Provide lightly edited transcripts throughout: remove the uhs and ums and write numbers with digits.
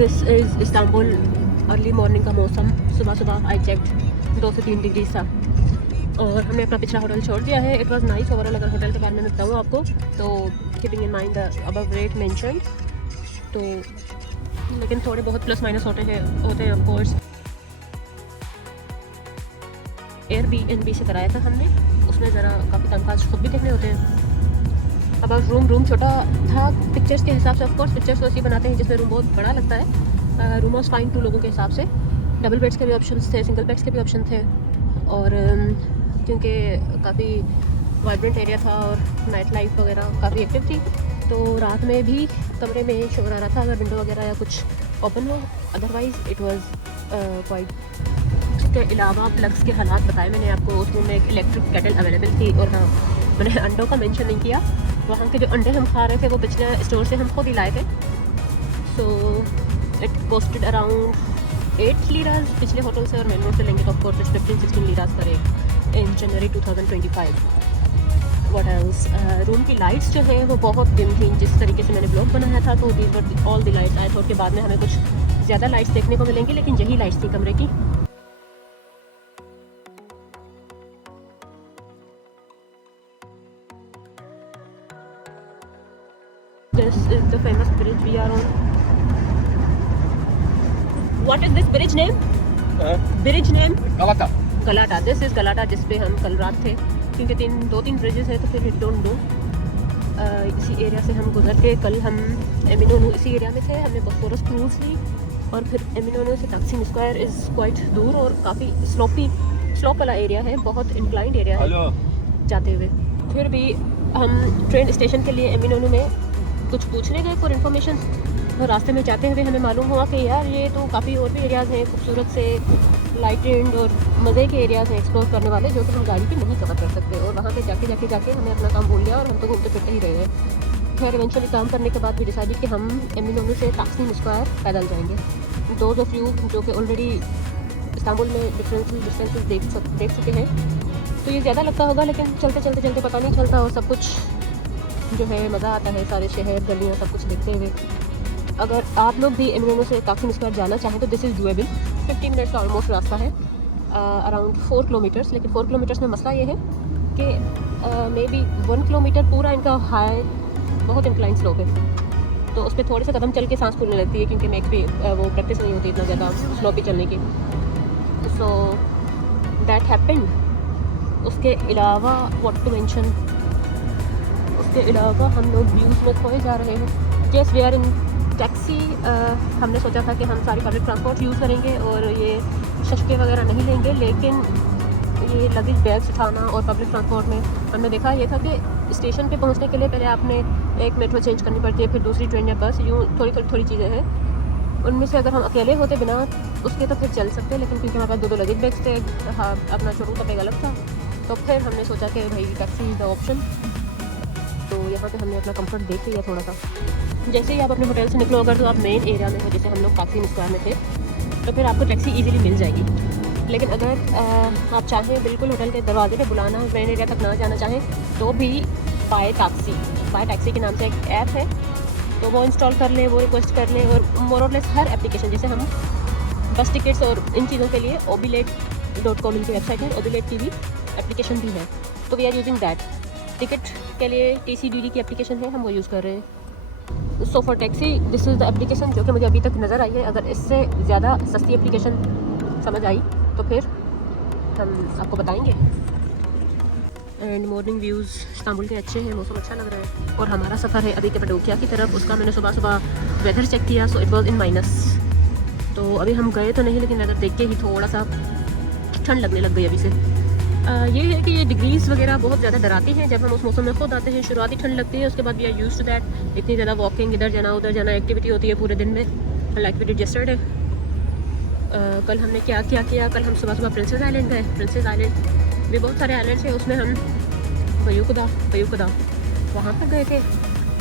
This is Istanbul early morning का मौसम। सुबह सुबह आई चेक्ड 2 से 3 डिग्री था और हमने अपना पिछला होटल छोड़ दिया है। It was nice overall. अगर होटल के बारे में बताऊँ आपको तो keeping in mind the above rate mentioned, तो लेकिन थोड़े बहुत प्लस माइनस होते हैं ऑफ कोर्स। एयरबीएनबी से कराया था हमने, उसमें ज़रा काफ़ी कामकाज खुद भी देखने होते हैं। अब रूम छोटा था पिक्चर्स के हिसाब से। ऑफ कोर्स पिक्चर्स तो ऐसे बनाते हैं जिसमें रूम बहुत बड़ा लगता है। रूम वॉज फाइन 2 लोगों के हिसाब से। डबल बेड्स के भी ऑप्शन थे, सिंगल बेड्स के भी ऑप्शन थे, और क्योंकि काफ़ी वाइब्रेंट एरिया था और नाइट लाइफ वगैरह काफ़ी एक्टिव थी, तो रात में भी कमरे में शोर आ रहा था अगर विंडो वगैरह या कुछ ओपन हो। Otherwise it was quite. इसके अलावा प्लग्स के हालात बताए मैंने आपको। उस रूम में एक इलेक्ट्रिक केटल अवेलेबल थी, और हाँ मैंने अंडों का मेंशन नहीं किया। वहाँ के जो अंडे हम खा रहे थे वो पिछले स्टोर से हम खुद ही लाए थे। सो इट कॉस्टेड अराउंड 8 लीराज पिछले होटल से, और मेन रोड से लेंगे तो ऑफकोर्स 15-16 लीराज पर इन जनवरी 2025। व्हाट एल्स, रूम की लाइट्स जो है वो बहुत डिम थी। जिस तरीके से मैंने ब्लॉग बनाया था तो these were all the lights. I thought के बाद में हमें कुछ ज़्यादा लाइट्स देखने को मिलेंगी, लेकिन यही लाइट्स थी कमरे की। This is the famous bridge we are on. What is this bridge name? Bridge name? Galata. Galata. This is Galata, जिस पे हम कल रात थे। क्योंकि 2-3 ब्रिजेस हैं तो फिर we don't know। इसी एरिया से हम गुजर के कल हम एमिनोनो इसी एरिया में थे। हमने बोस्फोरस क्रूज ली और फिर एमिनोनो से तकसीम स्क्वायर इज़ क्वाइट दूर और काफ़ी स्लोप वाला एरिया है, बहुत इंक्लाइंड एरिया है जाते हुए। फिर भी हम ट्रेन स्टेशन के लिए एमिनोनो में कुछ पूछने गए फॉर इन्फॉर्मेशन, और रास्ते में जाते हुए हमें मालूम हुआ कि यार ये तो काफ़ी और भी एरियाज़ हैं खूबसूरत से, लाइट एंड और मज़े के एरियाज़ हैं एक्सप्लोर करने वाले, जो कि हम गाड़ी पे नहीं कवर कर सकते। और वहाँ पे जाके हमें अपना काम भूल गया और हम तो घूमते फिरते ही रह गए। फिर इवेंचुअली काम करने के बाद भी डिसाइडेड कि हम एमिनोनो से तकसीम स्क्वायर पैदल जाएंगे। दोज ऑफ यू जो कि ऑलरेडी इस्तांबुल में डिस्टेंसेस देख चुके हैं तो ये ज़्यादा लगता होगा, लेकिन चलते पता नहीं चलता, और सब कुछ जो है मज़ा आता है, सारे शहर गलियाँ सब कुछ देखते हुए। अगर आप लोग भी एमिनोनो से तकसीम स्क्वायर जाना चाहें तो दिस इज़ डूएबल। 15 मिनट्स का ऑलमोस्ट रास्ता है, अराउंड 4 किलोमीटर्स। लेकिन 4 किलोमीटर्स में मसला ये है कि मे बी 1 किलोमीटर पूरा इनका हाई बहुत इंक्लाइन स्लोप है, तो उस पर थोड़े से कदम चल के सांस फूलने लगती है, क्योंकि मेक्स भी वो प्रैक्टिस नहीं होती इतना ज़्यादा स्लोपी चलने की। सो दैट हैपेंड। उसके अलावा व्हाट टू मेंशन, उसके अलावा हम लोग व्यूज़ में खोए जा रहे हैं। Just we are in taxi. हमने सोचा था कि हम सारी पब्लिक ट्रांसपोर्ट यूज़ करेंगे और ये सस्ते वगैरह नहीं लेंगे, लेकिन ये लगेज बैग्स उठाना और पब्लिक ट्रांसपोर्ट में हमने देखा ये था कि स्टेशन पे पहुंचने के लिए पहले आपने एक मेट्रो चेंज करनी पड़ती है, फिर दूसरी ट्रेन या बस, यूँ थोड़ी चीज़ें हैं। उनमें से अगर हम अकेले होते बिना उसके तो फिर चल सकते, लेकिन क्योंकि हमारे पास 2 लगेज बैग्स थे, हाँ अपना छोटू का बैग अलग था, तो फिर हमने सोचा कि भाई टैक्सी इज़ द ऑप्शन। तो यहाँ पे हमने अपना कंफर्ट देख लिया थोड़ा सा। जैसे ही आप अपने होटल से निकलो, अगर तो आप मेन एरिया में हो, जैसे हम लोग तकसीम स्क्वायर में थे, तो फिर आपको टैक्सी इजीली मिल जाएगी। लेकिन अगर आप चाहें बिल्कुल होटल के दरवाजे पे बुलाना, मेन एरिया तक ना जाना चाहें, तो भी बाय टैक्सी के नाम से एक ऐप है, तो वो इंस्टॉल कर लें, वो रिक्वेस्ट कर लें। और मोर और लेस हर एप्लीकेशन, जैसे हम बस टिकट्स और इन चीज़ों के लिए obilet.com इनकी वेबसाइट है, obilet की भी एप्लीकेशन भी है, तो we are using that. Ticket के लिए TCDD की एप्लीकेशन है, हम वो यूज़ कर रहे हैं। So for taxi this is the application जो कि मुझे अभी तक नज़र आई है। अगर इससे ज़्यादा सस्ती एप्लीकेशन समझ आई तो फिर हम आपको बताएंगे। एंड मॉर्निंग व्यूज़ इस्तांबुल के अच्छे हैं, मौसम अच्छा लग रहा है। और हमारा सफ़र है अभी कप्पाडोकिया की तरफ। उसका मैंने सुबह वेदर चेक किया, so it was in minus. तो अभी हम गए तो नहीं, लेकिन वेदर देख के ही थोड़ा सा ठंड लगने लग गई अभी से। ये है कि ये डिग्रीज़ वगैरह बहुत ज़्यादा डराती हैं। जब हम उस मौसम में खुद आते हैं शुरुआती ठंड लगती है, उसके बाद we are used to that. इतनी ज़्यादा वॉकिंग, इधर जाना उधर जाना एक्टिविटी होती है पूरे दिन में, लाइक वी डिड यस्टरडे। कल हमने क्या किया, कल हम सुबह प्रिंसेस आइलैंड गए। प्रिंसेस आइलैंड भी बहुत सारे आइलैंड्स हैं, उसमें हम बयूकदा वहाँ पर गए थे।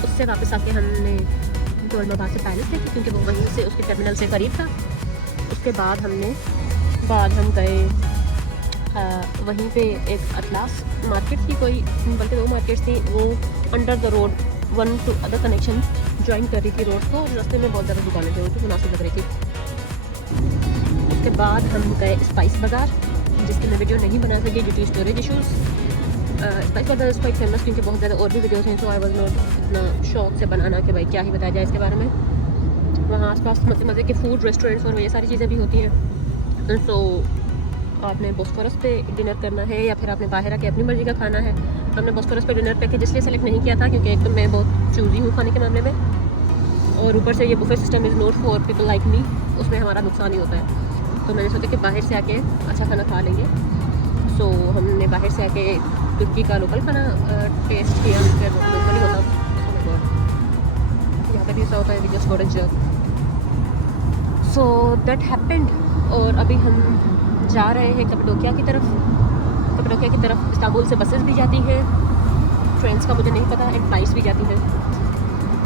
उससे वापस आके हमने डोलमाबाद से पैलेस देखी, क्योंकि वो वहीं से उसके टर्मिनल से करीब था। उसके बाद हम गए वहीं पे एक अटलास मार्केट थी कोई, बल्कि 2 मार्केट्स थी, वो under the road 1 to other connection join कर रही थी रोड को, और रास्ते में बहुत ज़्यादा दुकानें थी, जो मुनासिब लग रही थी। उसके बाद हम गए स्पाइस बाज़ार, जिसकी मैं वीडियो नहीं बना सकी due to storage issues. Spice bazaar is quite famous क्योंकि बहुत ज़्यादा और भी वीडियोज़ हैं, सो आई वाज नॉट इतना शौक से बनाना कि भाई क्या ही बताया जाए इसके बारे में। वहाँ आसपास मज़े के फूड रेस्टोरेंट्स और ये सारी चीज़ें भी होती हैं। सो आपने बोस्फोरस पे डिनर करना है या फिर आपने बाहर आके अपनी मर्ज़ी का खाना है। हमने बोस्फोरस पे डिनर पैकेज इसलिए सेलेक्ट नहीं किया था क्योंकि एक तो मैं बहुत चूज़ी हूँ खाने के मामले में, और ऊपर से ये buffet system is not for people like me, उसमें हमारा नुकसान ही होता है। तो मैंने सोचा कि बाहर से आके अच्छा खाना खा लेंगे। सो हमने बाहर से आके तुर्की का लोकल खाना टेस्ट किया, फिर लोकल ही होता। यहाँ पर भी ऐसा होता है, we just got a jug. So that happened. और अभी हम जा रहे हैं कप्पाडोकिया की तरफ। कप्पाडोकिया की तरफ इस्तांबुल से बसेस भी जाती हैं, ट्रेन्स का मुझे नहीं पता, एंड फ्लाइट्स भी जाती हैं।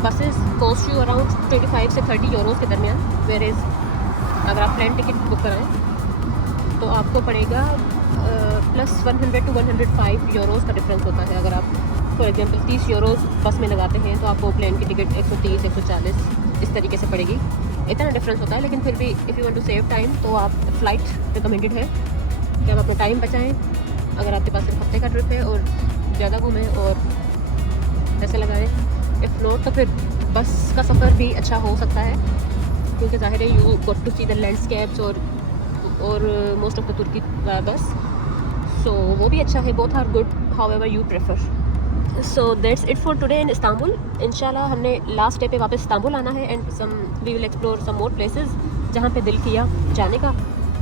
बसेस कॉस्ट यू अराउंड 25 से 30 यूरोज़ के दरमियान, वेयर इज़ अगर आप प्लेन टिकट बुक कराएं तो आपको पड़ेगा +100 to 105 यूरोज़ का डिफरेंस होता है। अगर आप फॉर एग्जांपल 30 यूरोज़ बस में लगाते हैं तो आपको प्लेन की टिकट 130, 140 इस तरीके से पड़ेगी। इतना डिफरेंस होता है, लेकिन फिर भी if you want to save time तो आप फ़्लाइट रिकमेंडेड है कि आप अपना टाइम बचाएं। अगर आपके पास सिर्फ हफ्ते का ट्रिप है और ज़्यादा घूमें और पैसे लगाएं, इफ़ नॉट तो फिर बस का सफ़र भी अच्छा हो सकता है, क्योंकि ज़ाहिर है you got to see the landscapes और most of the Turkey bus, so वो भी अच्छा है। Both are good however you prefer. So that's it for today in Istanbul. इंशाल्लाह हमने लास्ट डे पे वापस इस्तांबुल आना है, and we will explore some more places जहाँ पे दिल किया जाने का,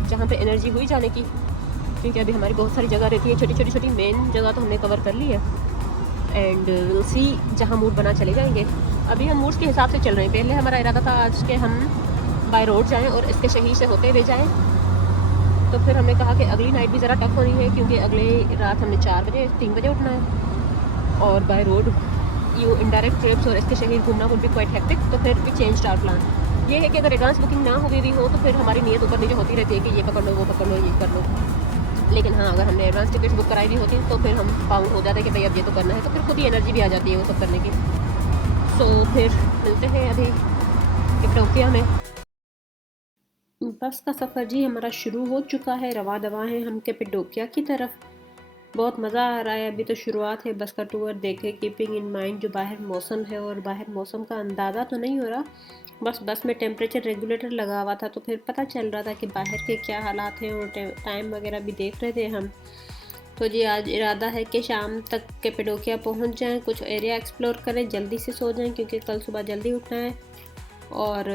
जहाँ पे एनर्जी हुई जाने की, क्योंकि अभी हमारी बहुत सारी जगह रहती है, छोटी मेन जगह तो हमने कवर कर ली है, एंड विल सी जहाँ मूड बना चले जाएंगे। अभी हम मूड्स के हिसाब से चल रहे हैं। पहले हमारा इरादा था आज के हम बाय रोड जाएँ और इसके शहीर से होते हुए जाएँ, तो फिर हमने कहा कि अगली नाइट भी ज़रा टफ होनी है, क्योंकि अगले रात हमने 3 बजे उठना है, और by road you indirect trips और इसके शहर घूमना वुड बी क्वाइट हेक्टिक। तो फिर वी चेंज आवर प्लान। ये है कि अगर एडवांस बुकिंग ना हुई भी हो तो फिर हमारी नीयत ऊपर नीचे होती रहती है कि ये पकड़ लो, वो पकड़ लो, ये कर लो। लेकिन हाँ, अगर हमने एडवांस टिकट बुक कराई भी होती तो फिर हम बाउंड हो जाते कि भाई अब ये तो करना है, तो फिर खुद ही एनर्जी भी आ जाती है वो सब करने की। सो फिर मिलते हैं अभी कप्पाडोकिया में। बस का सफ़र जी हमारा शुरू हो चुका है, रवा दवा है हम कप्पाडोकिया की तरफ। बहुत मज़ा आ रहा है, अभी तो शुरुआत है बस का टूर। देखे कीपिंग इन माइंड जो बाहर मौसम है, और बाहर मौसम का अंदाज़ा तो नहीं हो रहा, बस में टेम्परेचर रेगुलेटर लगा हुआ था तो फिर पता चल रहा था कि बाहर के क्या हालात हैं, और टाइम वगैरह भी देख रहे थे हम। तो जी आज इरादा है कि शाम तक कप्पाडोकिया पहुंच जाएं, कुछ एरिया एक्सप्लोर करें, जल्दी से सो जाएं क्योंकि कल सुबह जल्दी उठना है। और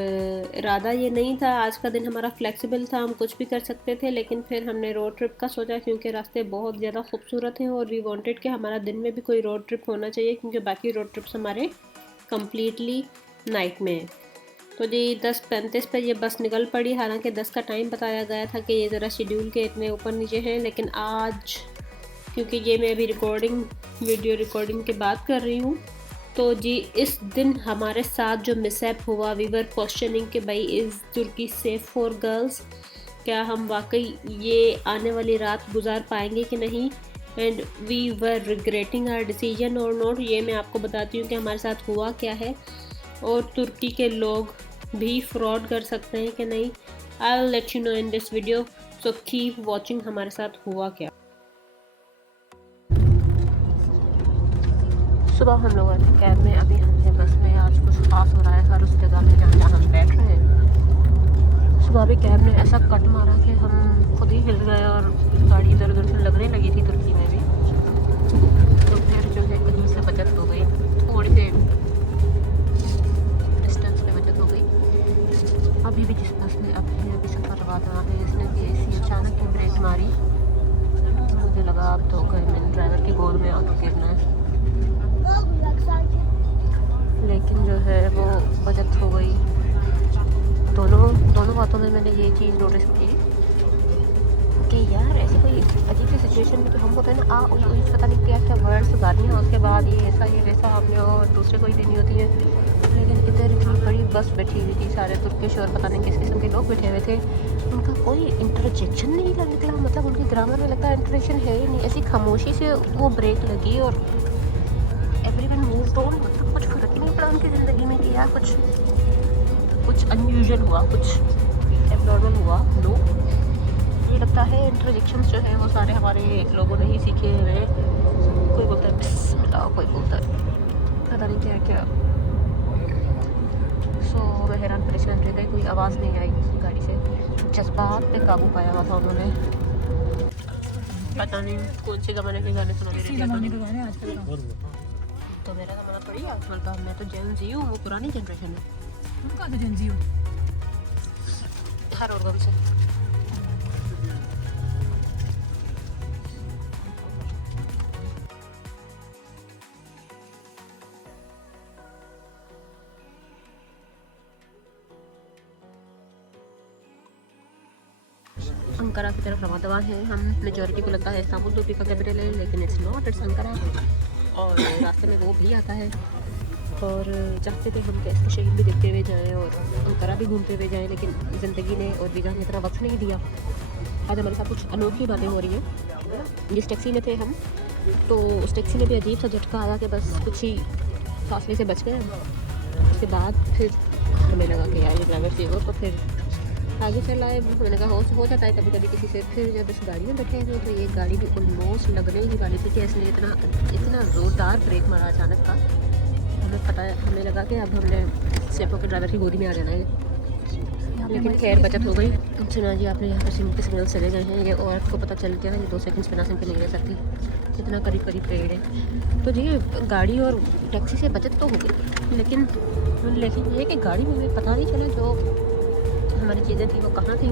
इरादा ये नहीं था, आज का दिन हमारा फ्लेक्सिबल था, हम कुछ भी कर सकते थे, लेकिन फिर हमने रोड ट्रिप का सोचा क्योंकि रास्ते बहुत ज़्यादा खूबसूरत हैं, और वी वांटेड कि हमारा दिन में भी कोई रोड ट्रिप होना चाहिए, क्योंकि बाकी रोड ट्रिप्स हमारे कम्प्लीटली नाइट में है। तो जी 10:35 पर ये बस निकल पड़ी, हालांकि 10 का टाइम बताया गया था कि ये ज़रा शेड्यूल के इतने ऊपर नीचे हैं, लेकिन आज क्योंकि ये मैं अभी वीडियो रिकॉर्डिंग के बाद कर रही हूँ, तो जी इस दिन हमारे साथ जो मिसहैप हुआ, वी वर क्वेश्चनिंग कि भाई is Turkey safe for girls, क्या हम वाकई ये आने वाली रात गुजार पाएंगे कि नहीं, and we were regretting our decision or not. ये मैं आपको बताती हूँ कि हमारे साथ हुआ क्या है, और तुर्की के लोग भी फ्रॉड कर सकते हैं कि नहीं। I will let you know in this video, so keep watching हमारे साथ हुआ क्या। सुबह हम लोग आए कैब में, अभी हमने बस में आज कुछ खास हो रहा है हर उस जगह में जहाँ हम बैठ रहे हैं। सुबह भी कैब ने ऐसा कट मारा कि हम खुद ही हिल गए और गाड़ी इधर उधर से लगने लगी थी तुर्की में भी। तो फिर जो है कहीं से बचत हो गई, थोड़ी सी डिस्टेंस में बचत हो गई। अभी भी जिस बस में अभी सफ़र रवा रहा है, इसने भी ऐसी अचानक की ब्रेक मारी, मुझे लगा अब तो मैंने ड्राइवर की गोद में आके गिरना है, लेकिन जो है वो बचत हो गई। दोनों बातों में मैंने ये चीज़ नोटिस की कि यार ऐसी कोई अजीब सी सिचुएशन में तो हम होते हैं ना पता नहीं क्या क्या वर्ड्स गानी है, उसके बाद ये ऐसा ये वैसा हमने और दूसरे कोई देनी होती है। लेकिन इधर इतनी बड़ी बस बैठी हुई थी, सारे तुर्किश और पता नहीं किस किस्म के लोग बैठे हुए थे, उनका कोई इंटरजेक्शन नहीं निकला, मतलब उनकी ग्रामर में लगता है इंटरजेक्शन है ही नहीं, ऐसी खामोशी से वो ब्रेक लगी और एवरीवन मूव्ड ऑन, मतलब कुछ फर्क ही नहीं लगा उनकी ज़िंदगी में कि यार कुछ अनयूजुअल हुआ, कुछ एबनॉर्मल हुआ। नो, ये लगता है इंटरजेक्शंस जो है वो सारे हमारे लोगों ने ही सीखे हुए। कोई बोलता है बिस्मिल्लाह, कोई बोलता है पता नहीं क्या क्या। सो मैं हैरान परेशान रह गई, कोई आवाज़ नहीं आई गाड़ी से। जज्बात पे काबू पाया हुआ था उन्होंने। पता नहीं कौन से ज़माने के गाने सुना रहे थे आजकल का। तो मेरा ज़माना थोड़ी है आजकल का, मैं तो जेन जी हूँ, वो पुरानी जनरेशन है। तुम कहाँ से जेन जी हो? हर और से अंकारा की तरफ रवा दवा है। हम मेजॉरिटी को लगता है इस्तांबुल तुर्की का कैपिटल है, लेकिन इट्स नॉट, इट्स अंकारा। और रास्ते में वो भी आता है और चाहते थे हम कैसे शहीद भी देखते हुए जाएं और अंकारा भी घूमते हुए जाएं, लेकिन ज़िंदगी ने और वीज़ा ने इतना वक्त नहीं दिया। आज हमारे साथ कुछ अनोखी बातें हो रही हैं। जिस टैक्सी में थे हम, तो उस टैक्सी में भी अजीब सा झटका आया कि बस कुछ ही फासले से बच गए। उसके बाद फिर हमें लगा कि यार ये ड्राइवर सही हो, तो फिर आगे चल आए। मैंने कहा हो जाता है कभी कभी किसी से। फिर जब इस गाड़ी में बैठे हुए तो ये गाड़ी भी ऑलमोस्ट लगने ही वाली थी कि इसने इतना ज़ोरदार ब्रेक मारा अचानक का। हमें लगा कि अब हमने सेपो के ड्राइवर की गोदी में आ जाना है, लेकिन खैर बचत हो गई। सुना जी आपने यहाँ पर सिग्नल चले गए हैं, ये औरत को पता चल गया है, ये 2 सेकंड्स बिना सिम के नहीं रह सकती, इतना करीब पेड़ है। तो जी गाड़ी और टैक्सी से बचत तो हो गई, लेकिन ये कि गाड़ी में हमें पता नहीं चला जो हमारी चीज़ें थी वो कहाँ थी।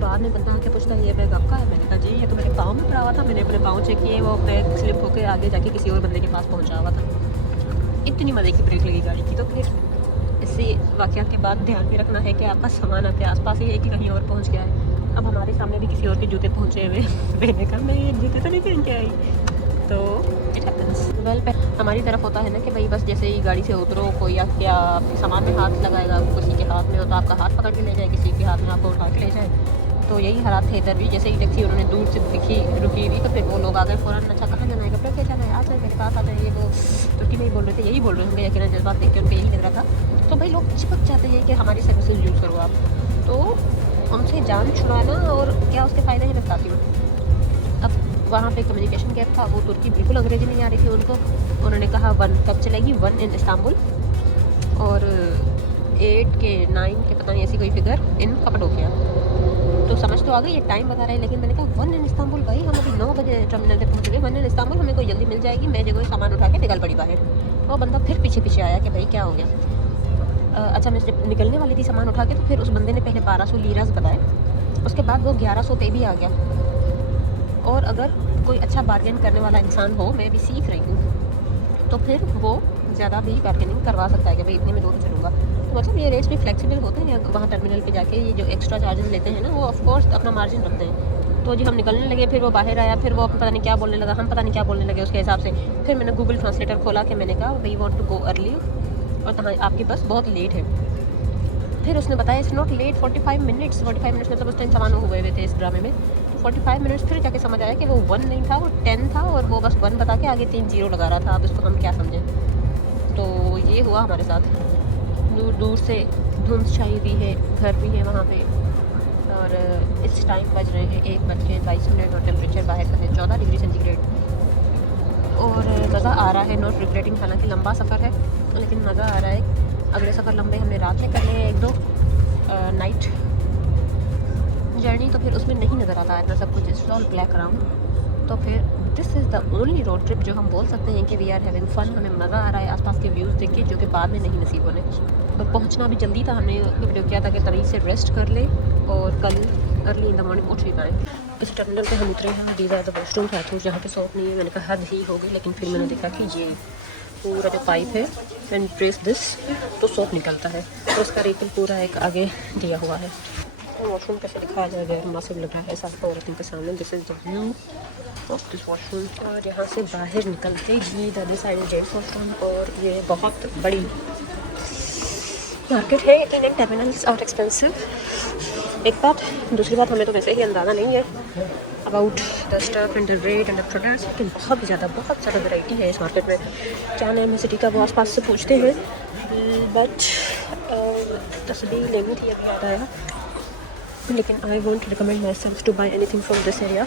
बाद में बंदा आके पूछता है ये बैग आपका है? मैंने कहा जी ये तो मेरे पाँव में पड़ा हुआ था, मैंने अपने पाँव चेक किए, वो बैग स्लिप होकर आगे जाके किसी और बंदे के पास पहुँचा हुआ था। इतनी मज़े की ब्रेक लगी गाड़ी की। तो फिर इससे वाक़यात के बाद ध्यान में रखना है कि आपका सामान आपके आसपास ही है कि कहीं और पहुँच गया है। अब हमारे सामने भी किसी और के जूते पहुँचे हुए। मैंने कहा मैं ये जूते तो नहीं पहन के आई। तो इट हैपेंस। वेल हमारी तरफ होता है ना कि भाई बस जैसे ही गाड़ी से उतरो, कोई आपके सामान में हाथ लगाएगा, किसी के हाथ में हो तो आपका हाथ पकड़ के ले जाए, किसी के हाथ में आपको उठा के ले जाए। तो यही हालात थे इधर भी। जैसे ही टैक्सी उन्होंने दूर से रुकी हुई, तो फिर वो लोग आ गए फ़ौरन। अच्छा कहाँ जाना है, कपड़े क्या जाना है, आ जाए मेरे पास आ जाए। ये वो तुर्की में ही बोल रहे थे, यही बोल रहे होंगे, यकीन जज्बात देख के उनको यही लग रहा था। तो भाई लोग चिपक जाते हैं कि हमारी सर्विसेज यूज़ करो आप, तो उनसे जान छुड़ाना और क्या उसके फ़ायदे हैं बताती हूँ। अब वहाँ पे कम्युनिकेशन गैप था, वो तुर्की बिल्कुल अंग्रेज़ी नहीं आ रही थी उनको। उन्होंने कहा 1 कब चलेगी, 1 इन इस्तांबुल, और 8 के 9 के पता नहीं ऐसी कोई फिगर इन कपडोकिया। तो समझ तो आ गई, ये टाइम बता रहा है, लेकिन मैंने कहा 1 इन इस्तांबुल। भाई हम अभी 9 बजे टर्मिनल पे पहुँच गए, 1 इन इस्तांबुल, हमें कोई जल्दी मिल जाएगी। मैं जगह सामान उठा के निकल पड़ी बाहर। वो बंदा फिर पीछे आया कि भाई क्या हो गया। अच्छा मैं जब निकलने वाली थी सामान उठा के, तो फिर उस बंदे ने पहले 1200 लीरास बताए, उसके बाद वो 1100 पे भी आ गया। और अगर कोई अच्छा बार्गेन करने वाला इंसान हो, मैं भी सीख रही हूँ, तो फिर वो ज़्यादा भी बार्गेनिंग करवा सकता है कि भाई इतने में दूर चलूँगा। तो मतलब ये रेट्स भी फ्लेक्सिबल होते हैं वहाँ टर्मिनल पे जाके। ये जो एक्स्ट्रा चार्जेस लेते हैं ना, वो ऑफ कोर्स अपना मार्जिन रखते हैं। तो जी हम निकलने लगे, फिर वो बाहर आया, फिर वो पता नहीं क्या बोलने लगा, हम पता नहीं क्या बोलने लगे उसके हिसाब से। फिर मैंने गूगल ट्रांसलेटर खोला कि मैंने कहा we want to go early और आपकी बस बहुत लेट है। फिर उसने बताया इट्स नॉट लेट, 45 मिनट्स मतलब उस टाइम सामान हुए थे इस ड्रामे में। 45 मिनट्स फिर जाके समझ आया कि वो 1 नहीं था, वो 10 था, और वो बस 1 बता के आगे 3 0 लगा रहा था। अब इसको हम क्या समझें। तो ये हुआ हमारे साथ। दूर दूर से धुंध छाई हुई है, घर भी है वहाँ पे, और इस टाइम बज रहे हैं 1:22 और टेम्परेचर बाहर का है 14 डिग्री सेंटीग्रेड। और मज़ा आ रहा है, नॉट रिग्रेटिंग। हालांकि लंबा सफ़र है, लेकिन मज़ा आ रहा है। अगले सफ़र लंबे हमने रात में करने हैं, 1-2 नाइट जर्नी, तो फिर उसमें नहीं नज़र आता इतना सब कुछ, इट्स ऑल ब्लैक अराउंड। तो फिर this is the only road trip जो हम बोल सकते हैं कि वी आर हैविंग फन। हमें मज़ा आ रहा है आसपास के व्यूज़ देख के, जो कि बाद में नहीं नसीब होने। और पहुंचना भी जल्दी था, हमने वीडियो किया था कि तभी से रेस्ट कर ले और कल अर्ली इन द मॉर्निंग उठ भी पाएँ। इस टर्मिनल पे हम उतरे हैं, these are the washroom bathroom जहाँ पे सोप नहीं है। मैंने कहा हद ही हो गई, लेकिन फिर मैंने देखा कि ये पूरा जो पाइप है एंड प्रेस दिस तो सोप निकलता है, तो उसका रिफिल पूरा एक आगे दिया हुआ है। तो वॉशरूम कैसे दिखाया जाए, गैर मुनासिब लग रहा है साथ औरतों के सामने। This is the view of this washroom. और यहाँ से बाहर निकलते ही the other side gents washroom, और ये बहुत बड़ी मार्केट है। इंडियन टर्मिनल्स आर एक्सपेंसिव एक बात। दूसरी बात, हमें तो वैसे ही अंदाज़ा नहीं है about the stuff and the rate and the products, लेकिन बहुत ज़्यादा वैरायटी है इस मार्केट में। क्या नेम है सिटी का, वो आस-पास से पूछते हैं, बट तस्वीर लेनी थी, अभी याद आया। लेकिन I won't recommend my self two by anything from this area.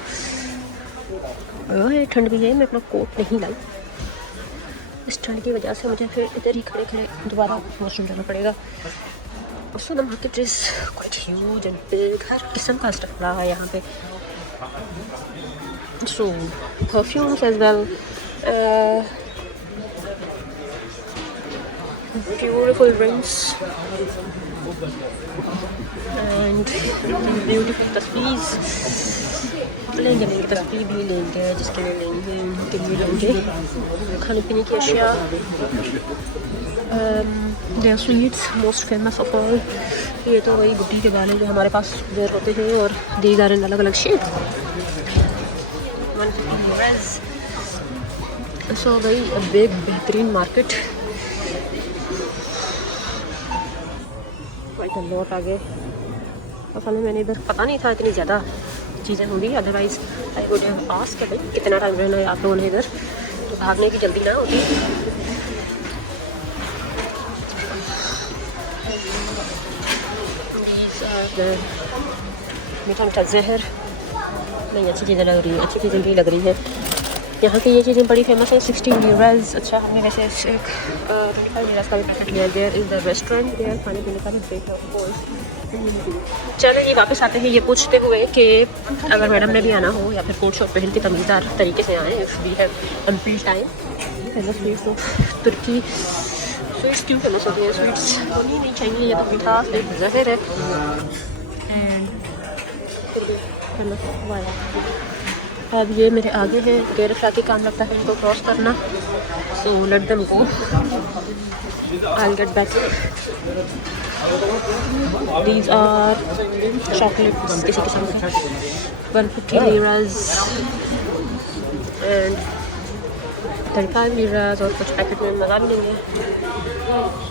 ठंड भी है, मैं अपना कोट नहीं लाई। इस ठंड की वजह से मुझे फिर इधर ही खड़े खड़े दोबारा वॉशरूम जाना पड़ेगा। Also the market is quite huge and big. हर किस्म का स्टफ रहा है यहाँ पे। So perfumes as well. Beautiful rings and beautiful तस्वीर लेंगे। तस्वीर भी लेंगे, जिसके लिए लेंगे उनके लिए लेंगे। खाने पीने की अशिया, their sweets most famous of all. ये तो वही गुड्डी के बाल हैं जो हमारे पास देर होते हैं, और दीज आर इन अलग अलग शेप। सो वही बिग बेहतरीन मार्केट। लौट आ गए। असल में मैंने इधर पता नहीं था इतनी ज़्यादा चीज़ें होंगी, otherwise I would have asked भाई कितना टाइम रहना है आप लोगों ने इधर, तो भागने की जल्दी ना होती। मीठा मीठा जहर, नहीं अच्छी चीज़ें लग रही है, अच्छी चीज़ें भी लग रही है। यहाँ की ये चीज़ें बड़ी फेमस है। 60 लीराज़। अच्छा, हमने वैसे एक 25 लीराज़ का भी पैकेट लिया। There is the restaurant, there खाने पीने का भी ब्रेक है ऑफ कोर्स। चलो ये वापस आते हैं ये पूछते हुए कि अगर मैडम ने भी आना हो या फिर कोट शॉट पहन के तमीज़दार तरीके से आए, if we have ample time. Famous sweets of Turkey. Sweets क्यों फेमस होती हैं? स्वीट्स होनी नहीं चाहिए, ये तो मीठा एक ज़हर है। एंड फिर भी फेमस वाया। अब ये मेरे आगे है, डेढ़ फ्ला के काम लगता है इनको क्रॉस करना। So let them go, I get back. These are chocolates किसी किस्म के, 150 लीराज़ एंड 35 लीराज़, और कुछ पैकेट में मंगा भी लेंगे।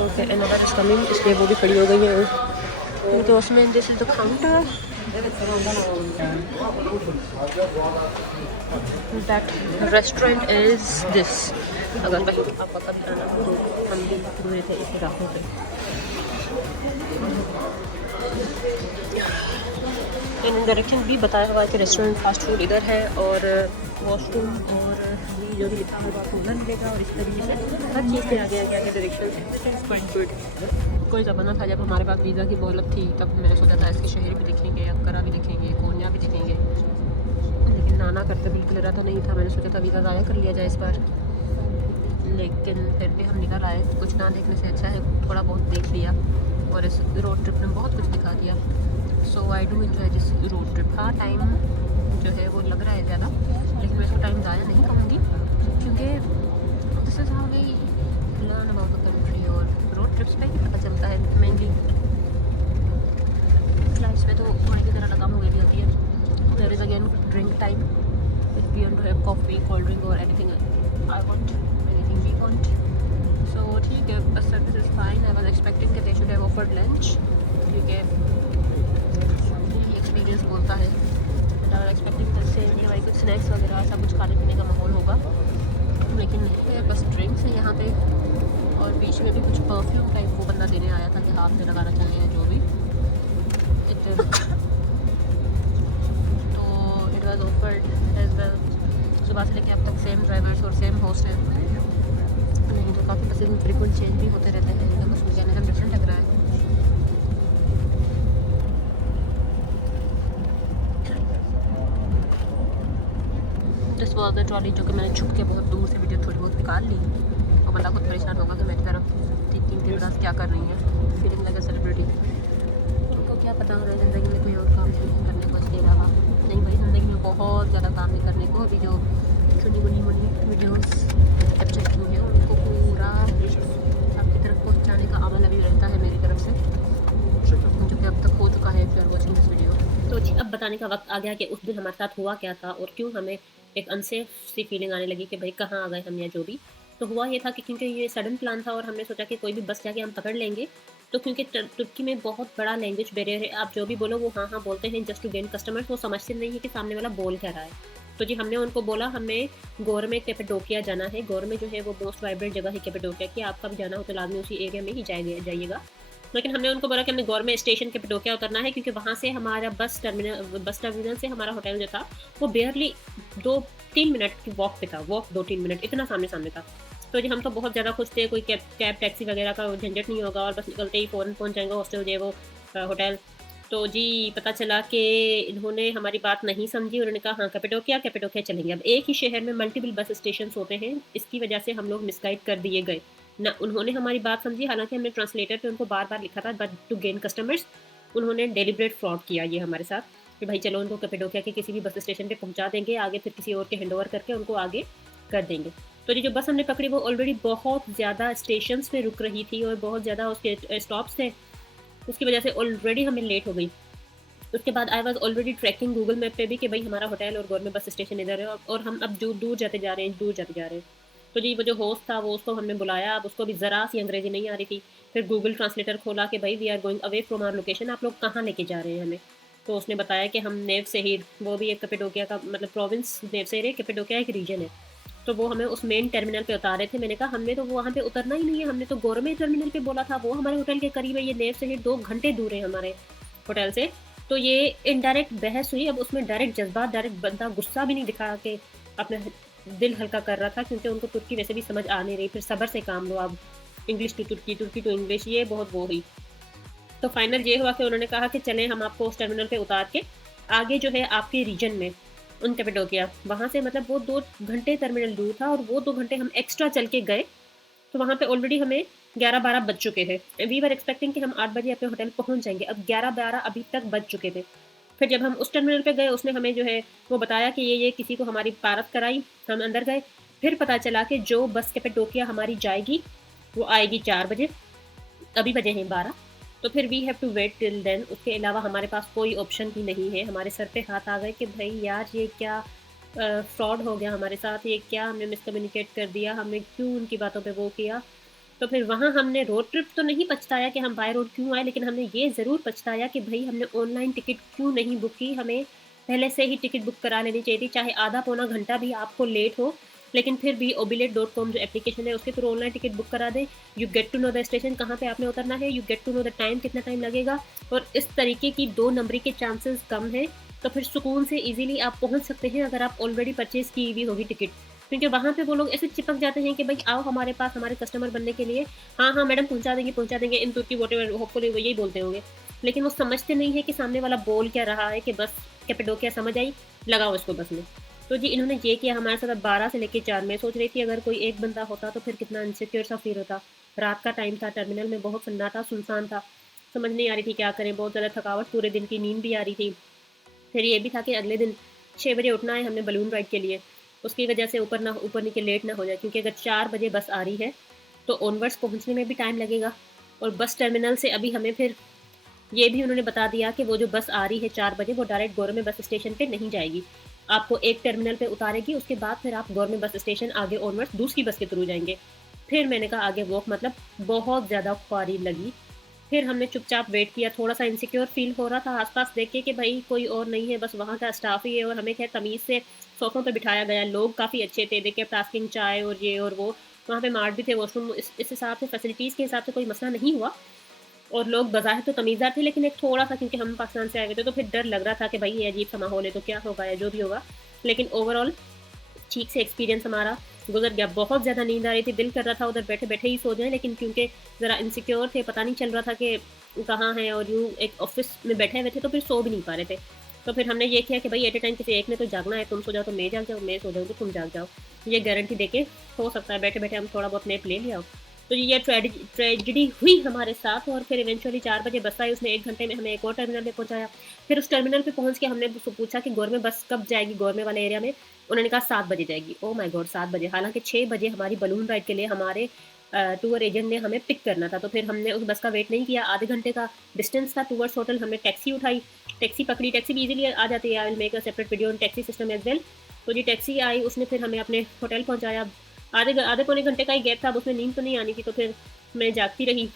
ओके, अनदर इज कमिंग, इसलिए वो भी खड़ी हो गई है। तो उसमें this is the counter. That restaurant is this. अगर कहीं आपका कभी आना हो तो हम भी दूर थे इस रास्तों पे। इन डायरेक्शन भी बताया हुआ है कि रेस्टोरेंट फास्ट फूड इधर है, और वॉशरूम और जो भी लिखा होगा आपको उधर मिलेगा, और इस तरीके से हर चीज़ पे आ गया क्या डायरेक्शन। कोई ज़माना था जब हमारे पास वीज़ा की मोहलत थी, तब मैंने सोचा था इसके शहर भी देखेंगे, अक्करा भी देखेंगे, कोन्या भी देखेंगे, लेकिन नाना करते बिल्कुल इरादा नहीं था। मैंने सोचा था वीज़ा ज़ाया कर लिया जाए इस बार, लेकिन फिर भी हम निकल आए। कुछ ना देखने से अच्छा है थोड़ा बहुत देख लिया, और इस रोड ट्रिप में बहुत कुछ दिखा दिया। So I do enjoy this road trip. हाँ, टाइम जो है वो लग रहा है ज़्यादा, लेकिन मैं इसको टाइम ज़ाया नहीं करूँगी, क्योंकि this is how we learn about the country. और रोड ट्रिप्स पे ही पता चलता है मेनली। फ्लाइट्स पे तो थोड़ी की तरह लगाम हो गई होती है। There is again drink time, if we want to have coffee, cold drink और anything I want, anything we want. So ठीक है, bus service is fine. I was expecting कि they should have offered lunch, ठीक है, experience बोलता है। And I was expecting से भाई कुछ स्नैक्स वगैरह ऐसा कुछ खाने पीने का माहौल होगा, लेकिन बस ड्रिंक्स है यहाँ पे। और बीच में भी कुछ परफ्यूम टाइप वो बंदा देने आया था कि हाथ में लगाना चाहिए जो भी तो it was offered as well. सुबह से लेके अब तक सेम ड्राइवर्स और सेम होस्ट हैं, नहीं तो काफ़ी बस फ्रिक्वेंट चेंज भी होते रहते हैं, एकदम उसमें कहने का डिफरेंट लग रहा है। दिस वाज द ट्रॉली, जो कि मैंने छुप के बहुत दूर से वीडियो थोड़ी बहुत निकाल ली, और बंदा खुद परेशान होगा कि मेरी तरफ 3 कैमरास क्या कर रही हैं, फीलिंग लाइक अ सेलिब्रिटी। उनको क्या पता हो रहा है ज़िंदगी में कोई और काम नहीं करने को इसके अलावा। नहीं भाई, ज़िंदगी में बहुत ज़्यादा काम है करने को। अभी जो चुनी मुनी वीडियोज़ कैप्चर की हैं उनको पूरा आपकी तरफ पहुँचाने का अमल अभी रहता है मेरी तरफ से, जो कि अब तक हो चुका है। फिर वॉचिंग दिस वीडियो तो जी, अब बताने का वक्त आ गया कि उस दिन हमारे साथ हुआ क्या था और क्यों हमें एक अनसेफ सी फीलिंग आने लगी कि भाई कहाँ आ गए हम, या जो भी। तो हुआ ये था कि क्योंकि ये सडन प्लान था और हमने सोचा कि कोई भी बस जाके हम पकड़ लेंगे, तो क्योंकि तुर्की में बहुत बड़ा लैंग्वेज बैरियर है, आप जो भी बोलो वो हाँ हाँ बोलते हैं जस्ट टू गेन कस्टमर्स, वो समझते नहीं है कि सामने वाला बोल क्या रहा है। तो जी हमने उनको बोला हमें गोर में कैपेडोकिया जाना है, गोर में जो है वो मोस्ट वाइब्रेंट जगह है कैपेडोकिया की, आपका भी जाना हो तो लाजमी उसी एरिया में ही जाइएगा। लेकिन हमने उनको बोला कि हमें गोर में स्टेशन कैपेडोकिया उतरना है, क्योंकि वहाँ से हमारा बस टर्मिनल से हमारा होटल जो था वो बेयरली 2-3 मिनट की वॉक पे था, वॉक 2-3 मिनट इतना सामने सामने था। तो जी हम तो बहुत ज़्यादा खुश थे, कोई कैब टैक्सी वगैरह का झंझट नहीं होगा और बस निकलते ही फ़ौरन पहुँच जाएंगे हॉस्टल जो है वो होटल। तो जी पता चला कि इन्होंने हमारी बात नहीं समझी, उन्होंने कहा हाँ कैपेडोकिया चलेंगे। अब एक ही शहर में मल्टीपल बस स्टेशन होते हैं, इसकी वजह से हम लोग मिसगाइड कर दिए गए ना, उन्होंने हमारी बात समझी, हालांकि हमने ट्रांसलेटर पे उनको बार बार लिखा था बट टू गेन कस्टमर्स उन्होंने डेलिब्रेट फ्रॉड किया ये हमारे साथ कि भाई चलो उनको कैपेडोकिया के किसी भी बस स्टेशन पे पहुंचा देंगे, आगे फिर किसी और के हैंड ओवर करके उनको आगे कर देंगे। तो ये जो बस हमने पकड़ी वो ऑलरेडी बहुत ज़्यादा स्टेशन पे रुक रही थी और बहुत ज़्यादा उसके स्टॉप्स थे, उसकी वजह से ऑलरेडी हमें लेट हो गई। उसके बाद I was already tracking Google map पे भी कि भाई हमारा होटल और गवर्नमेंट बस स्टेशन इधर है और हम अब दूर जाते जा रहे हैं। तो जी वो जो होस्ट था वो उसको हमने बुलाया, अब उसको भी ज़रा सी अंग्रेज़ी नहीं आ रही थी। फिर गूगल ट्रांसलेटर खोला कि भाई we are going away from our location, आप लोग कहाँ लेके जा रहे हैं हमें। तो उसने बताया कि हम नेव शहीद, वो भी एक कैपेडोकिया का मतलब प्रोविंस नेव शहीद, कैपेडोकिया एक रीजन है, तो वो हमें उस मेन टर्मिनल पे उतारे थे। मैंने कहा हमने तो वहाँ पे उतरना ही नहीं है, हमने तो गवर्नमेंट टर्मिनल पे बोला था, वो हमारे होटल के करीब है, ये नेव शहीद 2 घंटे दूर है हमारे होटल से। तो ये इनडायरेक्ट बहस हुई, अब उसमें डायरेक्ट जज्बात, डायरेक्ट बंदा गुस्सा भी नहीं दिखा के अपना दिल हल्का कर रहा था, क्योंकि उनको तुर्की वैसे भी समझ आ नहीं रही। फिर सब्र से काम लो, अब English to Turkish, Turkish to English, ये बहुत वो हुई। तो फाइनल ये हुआ कि उन्होंने कहा कि चलें हम आपको उस टर्मिनल पे उतार के आगे जो है आपके रीजन में उन कैपेडोकिया, वहाँ से मतलब वो 2 घंटे टर्मिनल दूर था और वो 2 घंटे हम एक्स्ट्रा चल के गए। तो वहाँ पे ऑलरेडी हमें 11-12 बज चुके थे। वी वर एक्सपेक्टिंग कि हम 8 बजे अपने होटल पहुँच जाएंगे, अब 11-12 अभी तक बज चुके थे। फिर जब हम उस टर्मिनल पे गए उसने हमें जो है वो बताया कि ये किसी को हमारी पारत कराई, हम अंदर गए। फिर पता चला कि जो बस कैपेडोकिया हमारी जाएगी वो आएगी 4 बजे, अभी बजे हैं 12। तो फिर we have to wait till then, उसके अलावा हमारे पास कोई ऑप्शन ही नहीं है। हमारे सर पे हाथ आ गए कि भाई यार ये क्या फ्रॉड हो गया हमारे साथ, ये क्या हमने मिसकम्युनिकेट कर दिया, हमने क्यों उनकी बातों पे वो किया। तो फिर वहाँ हमने रोड ट्रिप तो नहीं पछताया कि हम बाय रोड क्यों आए, लेकिन हमने ये ज़रूर पछताया कि भाई हमने ऑनलाइन टिकट क्यों नहीं बुक की, हमें पहले से ही टिकट बुक करा लेनी चाहिए थी, चाहे आधा पौना घंटा भी आपको लेट हो, लेकिन फिर भी obilet.com जो एप्लीकेशन है उसके थ्रू ऑनलाइन टिकट बुक करा दें। You get to know the station कहाँ पे आपने उतरना है, you get to know the time कितना टाइम लगेगा, और इस तरीके की 2 नंबरी के चांसेस कम है। तो फिर सुकून से इजीली आप पहुंच सकते हैं अगर आप ऑलरेडी परचेज की हुई होगी टिकट, क्योंकि वहाँ पे वो लोग ऐसे चिपक जाते हैं कि भाई आओ हमारे पास हमारे कस्टमर बनने के लिए, हाँ हाँ मैडम पहुँचा देंगे इन तुर्की वॉटेवर, होपफुली वो यही बोलते होंगे, लेकिन वो समझते नहीं है कि सामने वाला बोल क्या रहा है, कि बस कैपेडोकिया समझ आई, लगाओ इसको बस में। तो जी इन्होंने ये किया हमारे साथ। 12 से लेकर 4 में सोच रही थी अगर कोई एक बंदा होता तो फिर कितना इनसिक्योर सा फील होता। रात का टाइम था, टर्मिनल में बहुत सन्नाटा सुनसान था, समझ नहीं आ रही थी क्या करें, बहुत ज़्यादा थकावट, पूरे दिन की नींद भी आ रही थी। फिर ये भी था कि अगले दिन 6 बजे उठना है हमने बलून राइड के लिए, उसकी वजह से ऊपर नीचे लेट ना हो जाए, क्योंकि अगर 4 बजे बस आ रही है तो ऑनवर्ड्स पहुँचने में भी टाइम लगेगा। और बस टर्मिनल से अभी हमें फिर ये भी उन्होंने बता दिया कि वो जो बस आ रही है 4 बजे वो डायरेक्ट गवर्नमेंट बस स्टेशन पे नहीं जाएगी, आपको एक टर्मिनल पे उतारेगी, उसके बाद फिर आप गवर्नमेंट बस स्टेशन आगे ऑनवर्ड्स दूसरी बस के थ्रू जाएंगे। फिर मैंने कहा आगे वॉक, मतलब बहुत ज़्यादा ख्वारी लगी। फिर हमने चुपचाप वेट किया, थोड़ा सा इनसिक्योर फील हो रहा था आसपास देख के कि भाई कोई और नहीं है, बस वहाँ का स्टाफ ही है, और हमें खैर तमीज़ से सोफ़ों पे बिठाया गया, लोग काफ़ी अच्छे थे, देखे टास्किंग चाय और ये और वो, वहाँ पे मार्ट भी थे, वॉशरूम, इस हिसाब से फैसिलिटीज़ के हिसाब से कोई मसला नहीं हुआ, और लोग बज़ाहिर तो तमीज़दार थे, लेकिन एक थोड़ा सा क्योंकि हम पाकिस्तान से आए हुए थे तो फिर डर लग रहा था कि भाई ये अजीब सा माहौल है तो क्या होगा या जो भी होगा। लेकिन ओवरऑल ठीक से एक्सपीरियंस हमारा गुजर गया। बहुत ज़्यादा नींद आ रही थी, दिल कर रहा था उधर बैठे बैठे ही सो जाएं, लेकिन क्योंकि ज़रा इनसिक्योर थे, पता नहीं चल रहा था कि कहाँ हैं, और यूँ एक ऑफिस में बैठे हुए थे तो फिर सो भी नहीं पा रहे थे। तो फिर हमने ये किया कि भाई एट ए टाइम किसी एक ने तो जागना है, तुम सो जाओ तो मैं जाग जाऊँ, मैं सो जाऊँ तो तुम जाग जाओ, ये गारंटी दे के हो सकता है बैठे बैठे हम थोड़ा बहुत नेप ले लिया। तो ये ट्रेजिडी हुई हमारे साथ, और फिर इवेंचुअली 4 बजे बस आई, उसने 1 घंटे में हमें एक और टर्मिनल पे पहुंचाया। फिर उस टर्मिनल पे पहुंच के हमने उसको पूछा कि गौरमेंट बस कब जाएगी गौरमेंट वाले एरिया में, उन्होंने कहा 7 बजे जाएगी। ओ माय गॉड 7 बजे, हालांकि 6 बजे हमारी बलून राइड के लिए हमारे टूर एजेंट ने हमें पिक करना था। तो फिर हमने उस बस का वेट नहीं किया, आधे घंटे का डिस्टेंस था टूवर्ड्स होटल, हमने टैक्सी उठाई, टैक्सी पकड़ी, टैक्सी भी इजीली आ जाती है, I will make a separate video on taxi system as well. तो जी टैक्सी आई, उसने फिर हमें अपने होटल पहुँचाया। आधे पौने घंटे का ही गैप था, अब उसमें नींद तो नहीं आनी थी, तो फिर मैं जागती रही।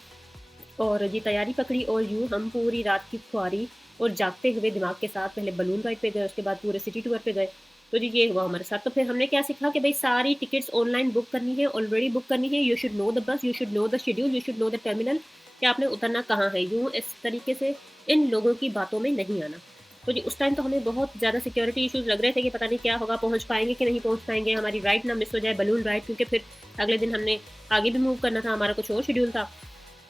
और जी तैयारी पकड़ी और यूँ हम पूरी रात की ख्वारी और जागते हुए दिमाग के साथ पहले बलून राइड पे गए, उसके बाद पूरे सिटी टूर पे गए। तो जी ये हुआ हमारे साथ। तो फिर हमने क्या सीखा कि भई सारी टिकट्स ऑनलाइन बुक करनी है, ऑलरेडी बुक करनी है। You should know the bus, you should know the schedule, you should know the terminal कि आपने उतरना कहाँ है। यूँ इस तरीके से इन लोगों की बातों में नहीं आना। तो जी उस टाइम तो हमें बहुत ज़्यादा सिक्योरिटी इश्यूज़ लग रहे थे कि पता नहीं क्या होगा, पहुँच पाएँगे कि नहीं पहुँच पाएँगे, हमारी राइड ना मिस हो जाए बलून राइड, क्योंकि फिर अगले दिन हमने आगे भी मूव करना था, हमारा कुछ और शेड्यूल था।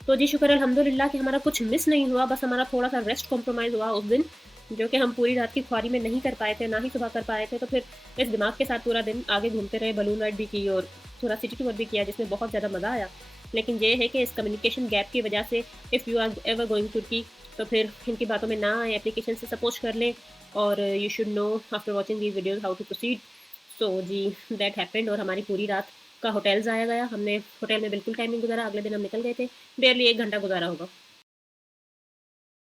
तो जी शुक्र अल्हम्दुलिल्लाह कि हमारा कुछ मिस नहीं हुआ, बस हमारा थोड़ा-सा रेस्ट कॉम्प्रोमाइज़ हुआ उस दिन, जो कि हम पूरी रात की ख्वारी में नहीं कर पाए थे, ना ही सुबह कर पाए थे। तो फिर इस दिमाग के साथ पूरा दिन आगे घूमते रहे, बलून राइड भी की और थोड़ा सिटी टूर भी किया, जिसमें बहुत ज़्यादा मज़ा आया। लेकिन ये है कि इस कम्युनिकेशन गैप की वजह से if you are ever going Turkey, तो फिर इनकी बातों में ना आए, एप्लीकेशन से सब कर लें और you should know after watching these videos how to proceed. So जी दैट हैपेंड और हमारी पूरी रात का होटल ज़ाया गया। हमने होटल में बिल्कुल टाइम नहीं गुज़ारा, अगले दिन हम निकल गए थे, बारली 1 घंटा गुज़ारा होगा।